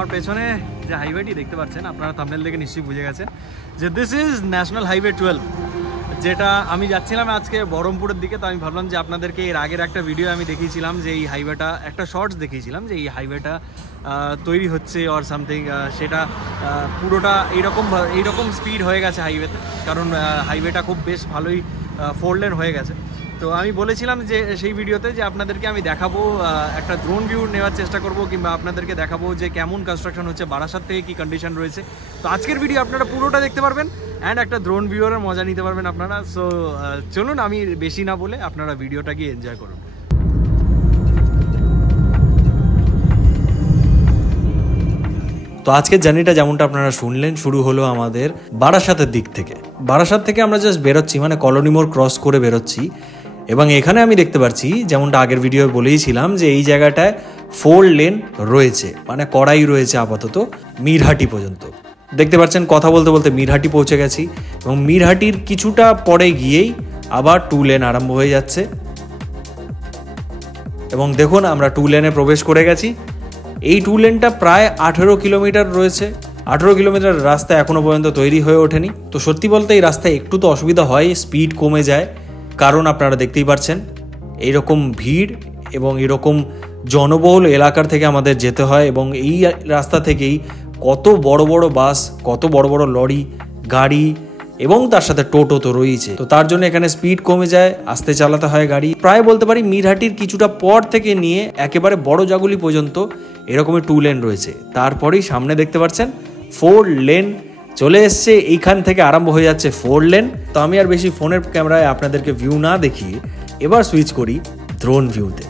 আমার পেছনে যে হাইওয়েটি দেখতে পাচ্ছেন আপনারা থাম্বনেল দেখে নিশ্চয়ই বুঝে গেছেন যে দিস ইজ ন্যাশনাল হাইওয়ে 12, যেটা আমি যাচ্ছিলাম আজকে বহরমপুরের দিকে। তো আমি ভাবলাম যে আপনাদেরকে এর আগের একটা ভিডিও আমি দেখিয়েছিলাম যে এই হাইওয়েটা, একটা শর্টস দেখিয়েছিলাম যে এই হাইওয়েটা তৈরি হচ্ছে অর সামথিং, সেটা পুরোটা এইরকম স্পিড হয়ে গেছে হাইওয়েতে, কারণ হাইওয়েটা খুব বেশ ভালোই 4 লেন হয়ে গেছে। তো আমি বলেছিলাম যে সেই ভিডিওতে যে আপনাদেরকে আমি দেখাবো, একটা ড্রোন ভিউ নেওয়ার চেষ্টা করব, কিংবা আপনাদেরকে দেখাবো যে কেমন কনস্ট্রাকশন হচ্ছে, বারাসাত থেকে কী কন্ডিশন রয়েছে। তো আজকের ভিডিও আপনারা পুরোটা দেখতে পারবেন অ্যান্ড একটা ড্রোন ভিউয়ের মজা নিতে পারবেন আপনারা। সো চলুন, আমি বেশি না বলে আপনারা ভিডিওটা গিয়ে এনজয় করুন। তো আজকের জার্নিটা যেমনটা আপনারা শুনলেন শুরু হলো আমাদের বারাসাতের দিক থেকে। বারাসাত থেকে আমরা জাস্ট বেরোচ্ছি, মানে কলোনি মোড় ক্রস করে বেরোচ্ছি, এবং এখানে আমি দেখতে পাচ্ছি যেমনটা আগের ভিডিও বলেইছিলাম যে এই জায়গাটায় 4 লেন রয়েছে, মানে কড়াই রয়েছে আপাতত মিরহাটি পর্যন্ত। দেখতে পাচ্ছেন কথা বলতে বলতে মিরহাটি পৌঁছে গেছি, এবং মিরহাটির কিছুটা পরে গিয়েই আবার 2 লেন আরম্ভ হয়ে যাচ্ছে। এবং দেখুন আমরা 2 লেনে প্রবেশ করে গেছি। এই 2 লেনটা প্রায় 18 কিলোমিটার রয়েছে। 18 কিলোমিটার রাস্তা এখনো পর্যন্ত তৈরি হয়ে ওঠেনি। তো সত্যি বলতে এই রাস্তায় একটু তো অসুবিধা হয়, স্পিড কমে যায়, কারণ আপনারা দেখতেই পাচ্ছেন এইরকম ভিড় এবং এরকম জনবহুল এলাকার থেকে আমাদের যেতে হয়, এবং এই রাস্তা থেকেই কত বড় বড় বাস, কত বড় বড় লরি, গাড়ি এবং তার সাথে টোটো তো রয়েছে। তো তার জন্য এখানে স্পিড কমে যায়, আস্তে চালাতে হয় গাড়ি। প্রায় বলতে পারি মিরহাটির কিছুটা পর থেকে নিয়ে একেবারে বড় জাগুলি পর্যন্ত এরকমই 2 লেন রয়েছে। তারপরেই সামনে দেখতে পাচ্ছেন 4 লেন চলে এসছে, এইখান থেকে আরম্ভ হয়ে যাচ্ছে 4 লেন। তো আমি আর বেশি ফোনের ক্যামেরায় আপনাদেরকে ভিউ না দেখিয়ে এবার সুইচ করি ড্রোন ভিউতে।